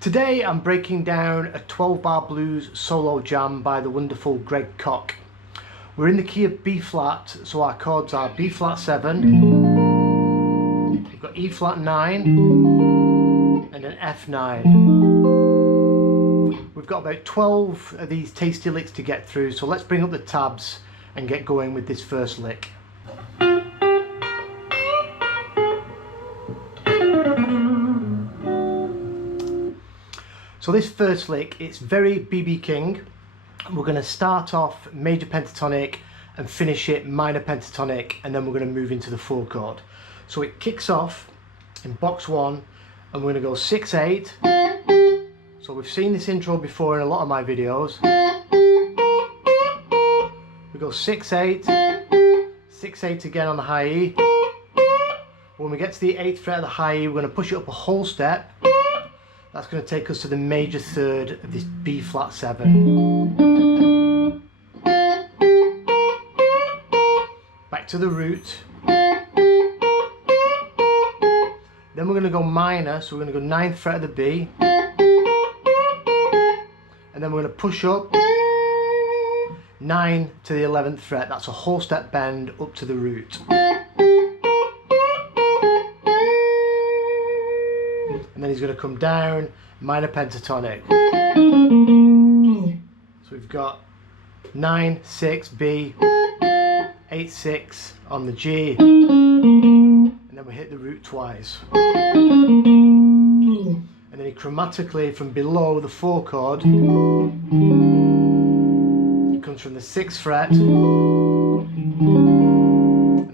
Today I'm breaking down a 12-bar blues solo jam by the wonderful Greg Koch. We're in the key of B flat, so our chords are B flat 7, we've got E flat 9 and an F9. We've got about 12 of these tasty licks to get through, so let's bring up the tabs and get going with this first lick. So this first lick, it's very B.B. King. We're going to start off major pentatonic and finish it minor pentatonic, and then we're going to move into the 4 chord. So it kicks off in box 1 and we're going to go 6/8. So we've seen this intro before in a lot of my videos. We go 6/8, 6/8 again on the high E. When we get to the 8th fret of the high E, we're going to push it up a whole step. That's going to take us to the major third of this B flat 7. Back to the root. Then we're going to go minor, so we're going to go 9th fret of the B. And then we're going to push up 9 to the 11th fret. That's a whole step bend up to the root. And then he's going to come down, minor pentatonic. So we've got 9/6 B, 8/6 on the G, and then we hit the root twice. And then he chromatically, from below the 4 chord, he comes from the 6th fret, and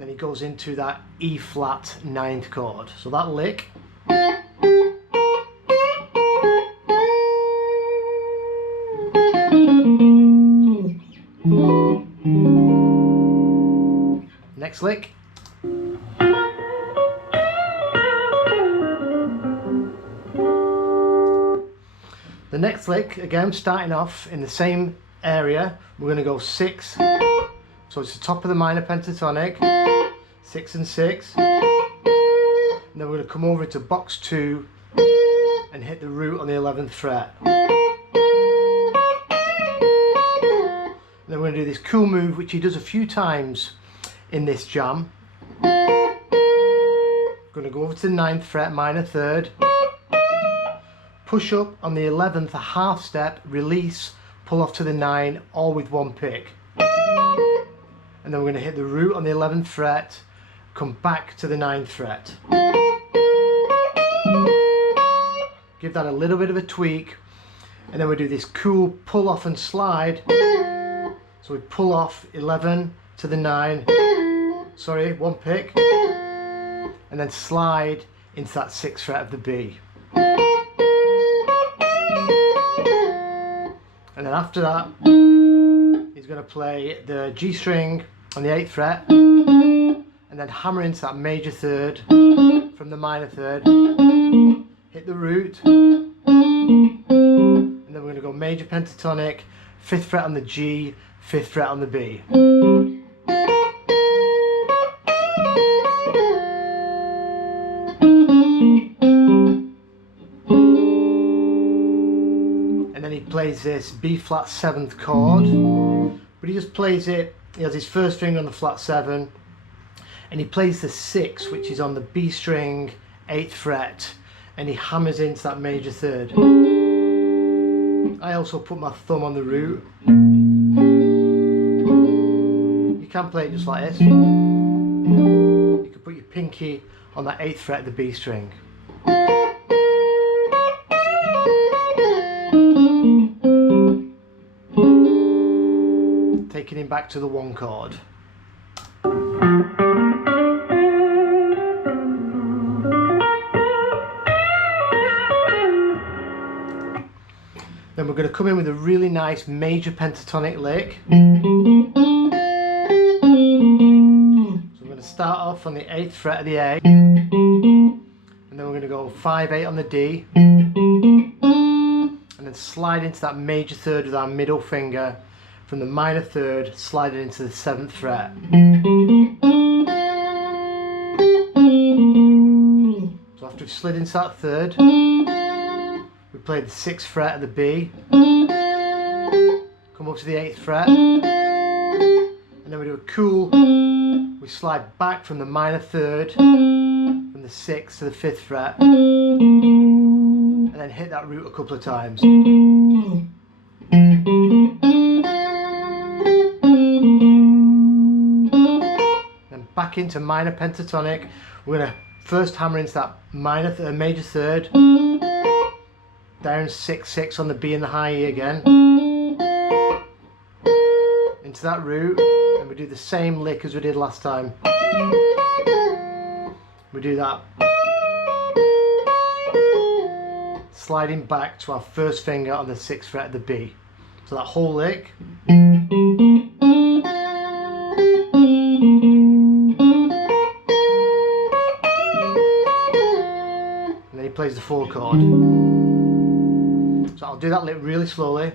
then he goes into that E flat 9th chord. So that lick. Next lick. The next lick, again starting off in the same area, we're going to go 6. So it's the top of the minor pentatonic, 6 and 6. And then we're going to come over into box 2 and hit the root on the 11th fret. Then we're going to do this cool move which he does a few times in this jam. Going to go over to the 9th fret, minor 3rd, push up on the 11th a half step, release, pull off to the 9, all with 1 pick. And then we're going to hit the root on the 11th fret, come back to the 9th fret. Give that a little bit of a tweak, and then we do this cool pull off and slide. So we pull off 11 to the 9, sorry, 1 pick, and then slide into that 6th fret of the B. And then after that, he's going to play the G string on the 8th fret, and then hammer into that major 3rd from the minor 3rd, hit the root, and then we're going to go major pentatonic, 5th fret on the G, 5th fret on the B. And then he plays this B flat 7th chord, but he just plays it, he has his first finger on the flat 7, and he plays the 6, which is on the B string, 8th fret, and he hammers into that major 3rd. I also put my thumb on the root. You can play it just like this. You can put your pinky on that 8th fret of the B string. Taking him back to the 1 chord. Then we're going to come in with a really nice major pentatonic lick. So we're going to start off on the 8th fret of the A, and then we're going to go 5/8 on the D, and then slide into that major 3rd with our middle finger, from the minor 3rd, sliding into the 7th fret. So after we've slid into that 3rd, we play the 6th fret of the B, come up to the 8th fret, and then we do a cool, we slide back from the minor 3rd, from the 6th to the 5th fret, and then hit that root a couple of times. Then back into minor pentatonic. We're going to first hammer into that major 3rd, down 6/6 on the B and the high E again, into that root, and we do the same lick as we did last time. We do that, sliding back to our first finger on the 6th fret of the B. So that whole lick. And then he plays the 4 chord. So I'll do that lick really slowly.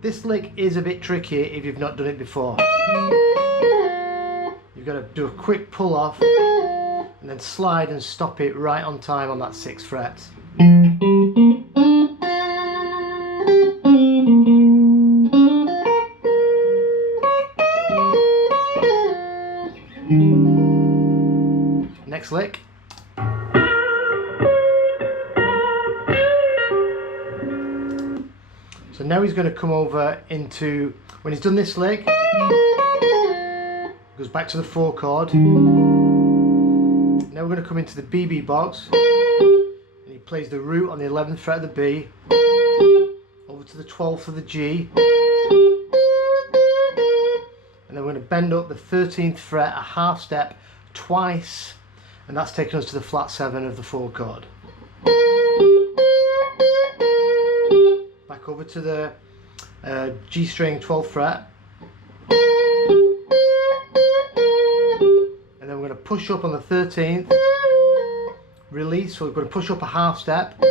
This lick is a bit tricky if you've not done it before. You've got to do a quick pull off and then slide and stop it right on time on that 6th fret. Next lick. So now he's going to come over into, when he's done this lick, goes back to the 4 chord. Now we're going to come into the BB box, and he plays the root on the 11th fret of the B, over to the 12th of the G, and then we're going to bend up the 13th fret a half step twice, and that's taking us to the flat 7 of the 4 chord. Back over to the G string 12th fret, and then we're going to push up on the 13th, release, so we're going to push up a half step,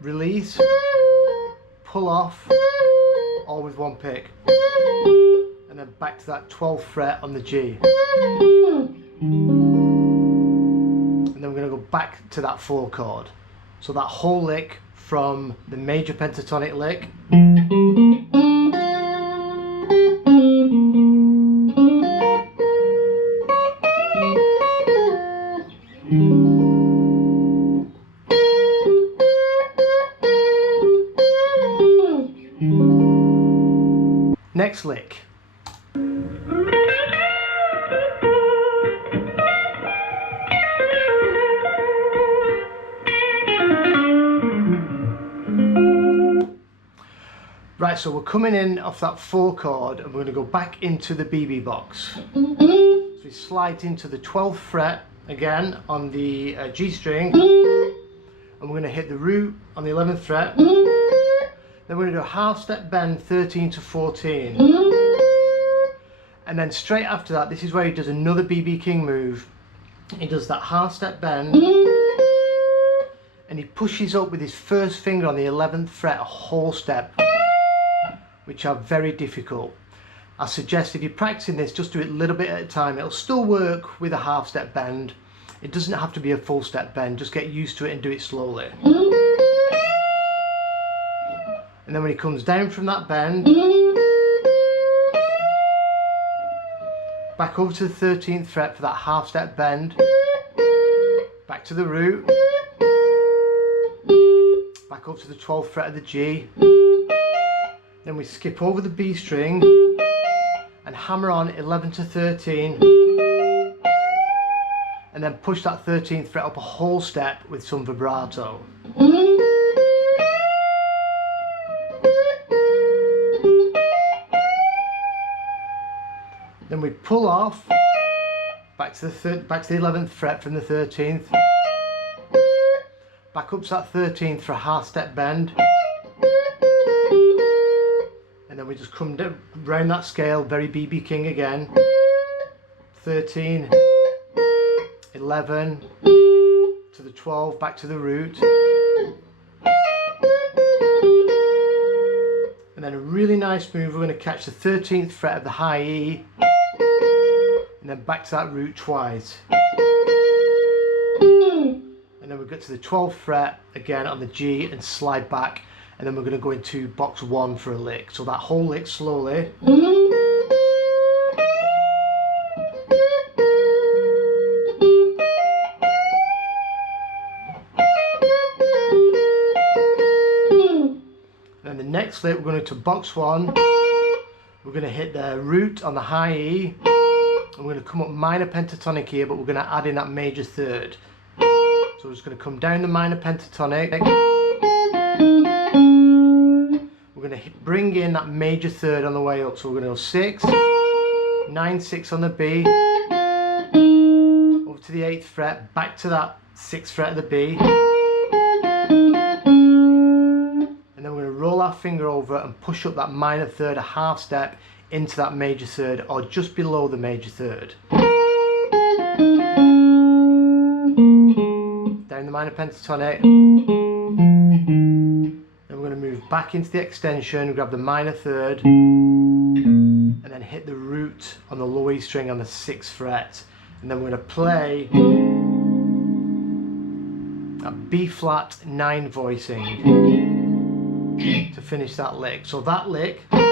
release, pull off, all with one pick, and then back to that 12th fret on the G, and then we're going to go back to that 4 chord. So that whole lick from the major pentatonic lick, next lick. Right, so we're coming in off that 4 chord and we're going to go back into the BB box. So we slide into the 12th fret again on the G string, and we're going to hit the root on the 11th fret. Then we're going to do a half step bend 13 to 14. And then straight after that, this is where he does another BB King move. He does that half step bend, and he pushes up with his first finger on the 11th fret a whole step, which are very difficult. I suggest if you're practicing this, just do it a little bit at a time. It'll still work with a half step bend. It doesn't have to be a full step bend, just get used to it and do it slowly. And then when he comes down from that bend, back over to the 13th fret for that half step bend, back to the root, back up to the 12th fret of the G. Then we skip over the B string and hammer on 11 to 13, and then push that 13th fret up a whole step with some vibrato. Then we pull off back to the 11th fret from the 13th, back up to that 13th for a half step bend. And then we just come down round that scale, very BB King again. 13, 11, to the 12, back to the root. And then a really nice move, we're going to catch the 13th fret of the high E and then back to that root twice. And then we get to the 12th fret again on the G and slide back, and then we're going to go into box 1 for a lick. So that whole lick slowly. And then the next lick we're going into box 1. We're going to hit the root on the high E. And we're going to come up minor pentatonic here, but we're going to add in that major third. So we're just going to come down the minor pentatonic. We're going to bring in that major third on the way up. So we're going to go 6, 9, 6 on the B, over to the 8th fret, back to that 6th fret of the B. And then we're going to roll our finger over and push up that minor third a half step into that major third, or just below the major third. Down the minor pentatonic. Then we're going to move back into the extension, grab the minor third, and then hit the root on the low E string on the 6th fret. And then we're going to play a B flat 9 voicing to finish that lick. So that lick, and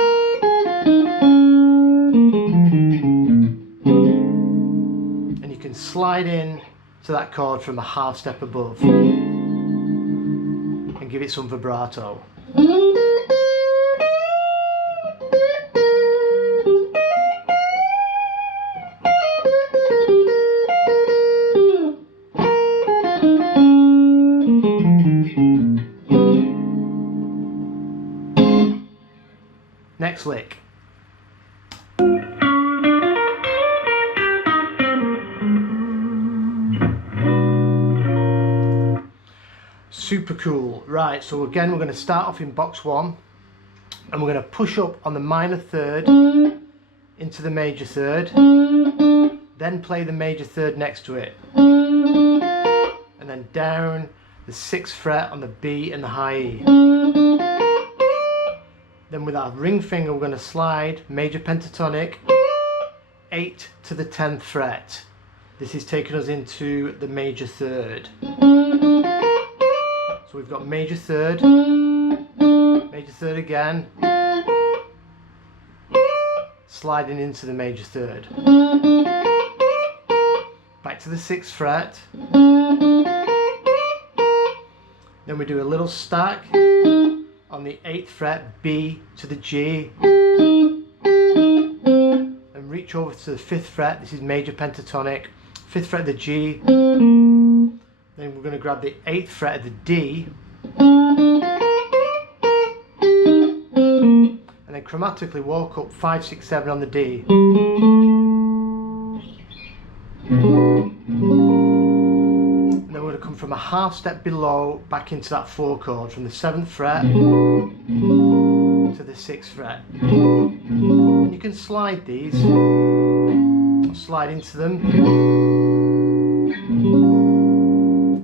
you can slide in to that chord from a half step above and give it some vibrato. Next lick. Super cool. Right, so again we're going to start off in box 1 and we're going to push up on the minor third into the major third, then play the major third next to it, and then down the 6th fret on the B and the high E. Then with our ring finger we're going to slide major pentatonic 8 to the 10th fret. This is taking us into the major third. So we've got major third again, sliding into the major third, back to the 6th fret, then we do a little stack on the 8th fret B to the G, and reach over to the 5th fret, this is major pentatonic, 5th fret of the G, then we're going to grab the 8th fret of the D, and then chromatically walk up 5, 6, 7 on the D. And then we're going to come from a half step below back into that 4 chord, from the 7th fret to the 6th fret. And you can slide these, or slide into them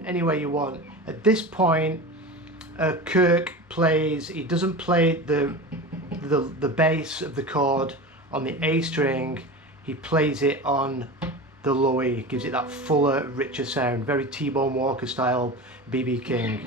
any way you want. At this point, Koch plays, he doesn't play the bass of the chord on the A string, he plays it on the low E, gives it that fuller, richer sound, very T-Bone Walker style, B.B. King.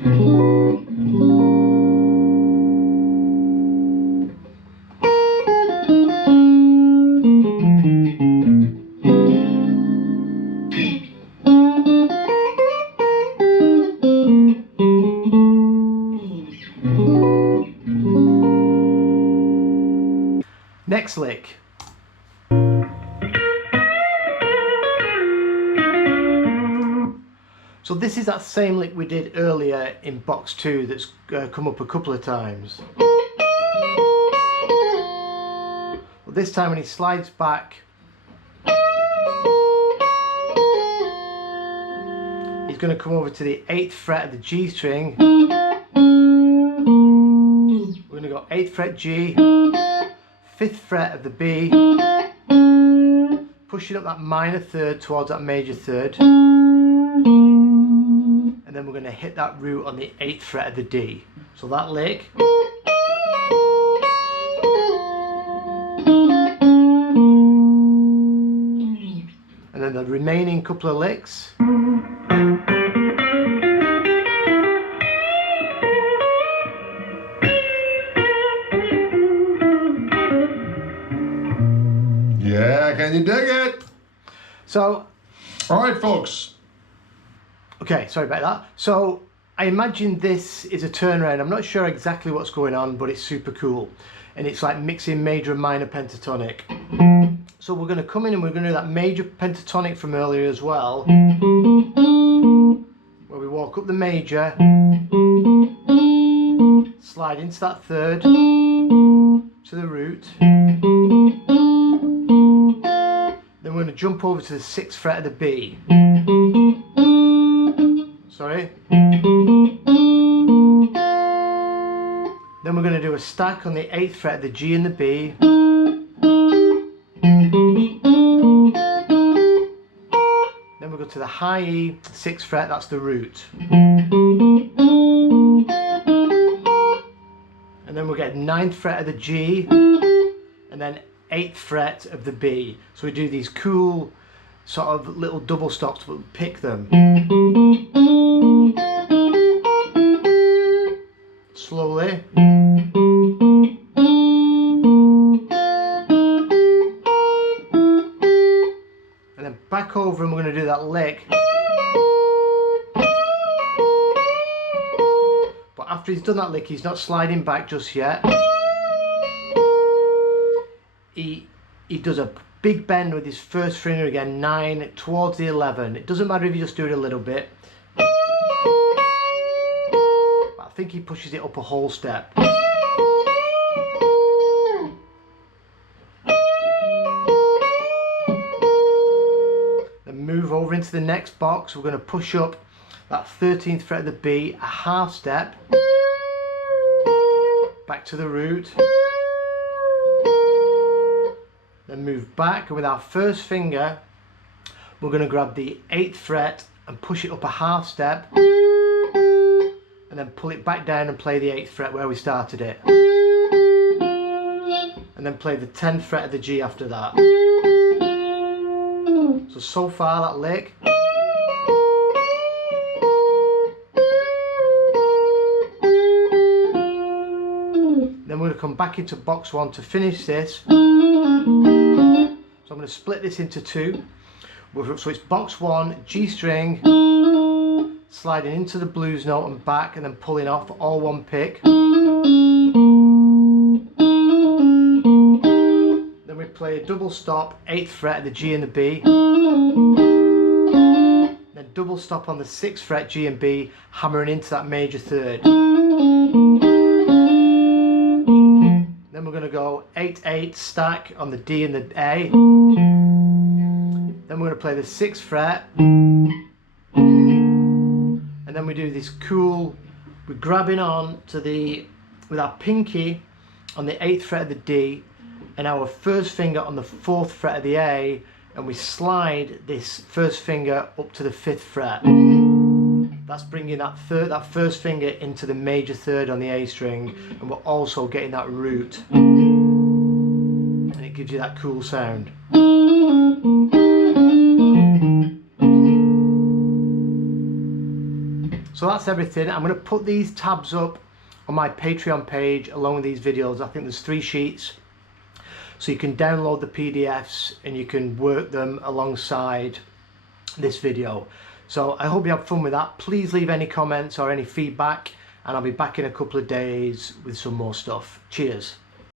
Next lick. So this is that same lick we did earlier in box 2 that's come up a couple of times. But this time when he slides back, he's going to come over to the 8th fret of the G string. We're going to go 8th fret G, 5th fret of the B, pushing up that minor third towards that major third, and then we're going to hit that root on the 8th fret of the D. So that lick, the remaining couple of licks. Yeah, can you dig it? So, all right, folks. Okay, sorry about that. So I imagine this is a turnaround. I'm not sure exactly what's going on, but it's super cool. And it's like mixing major and minor pentatonic. So we're going to come in and we're going to do that major pentatonic from earlier as well. Where we walk up the major, slide into that third, to the root. Then we're going to jump over to the 6th fret of the B. Sorry. Then we're going to do a stack on the 8th fret of the G and the B. Then we go to the high E, 6th fret, that's the root. And then we'll get 9th fret of the G, and then 8th fret of the B. So we do these cool sort of little double stops, but pick them. Slowly. And then back over and we're going to do that lick. But after he's done that lick, he's not sliding back just yet. He does a big bend with his first finger again, 9 towards the 11. It doesn't matter if you just do it a little bit. But I think he pushes it up a whole step. Then move over into the next box. We're going to push up that 13th fret of the B, a half step. Back to the root. Then move back, and with our first finger we're going to grab the 8th fret and push it up a half step, and then pull it back down and play the 8th fret where we started it, and then play the 10th fret of the G after that. So far that lick. Then we're going to come back into box 1 to finish this. So I'm going to split this into 2. So it's box 1, G string, sliding into the blues note and back, and then pulling off, all one pick. Then we play a double stop, 8th fret of the G and the B. Then double stop on the 6th fret G and B, hammering into that major third. Then we're going to go 8-8 stack on the D and the A. Then we're going to play the 6th fret. And then we do this cool, we're grabbing on to with our pinky on the 8th fret of the D and our first finger on the 4th fret of the A, and we slide this first finger up to the 5th fret. That's bringing that first finger into the major third on the A string, and we're also getting that root, and it gives you that cool sound. So that's everything. I'm going to put these tabs up on my Patreon page along with these videos. I think there's 3 sheets, so you can download the PDFs and you can work them alongside this video. So I hope you have fun with that. Please leave any comments or any feedback, and I'll be back in a couple of days with some more stuff. Cheers.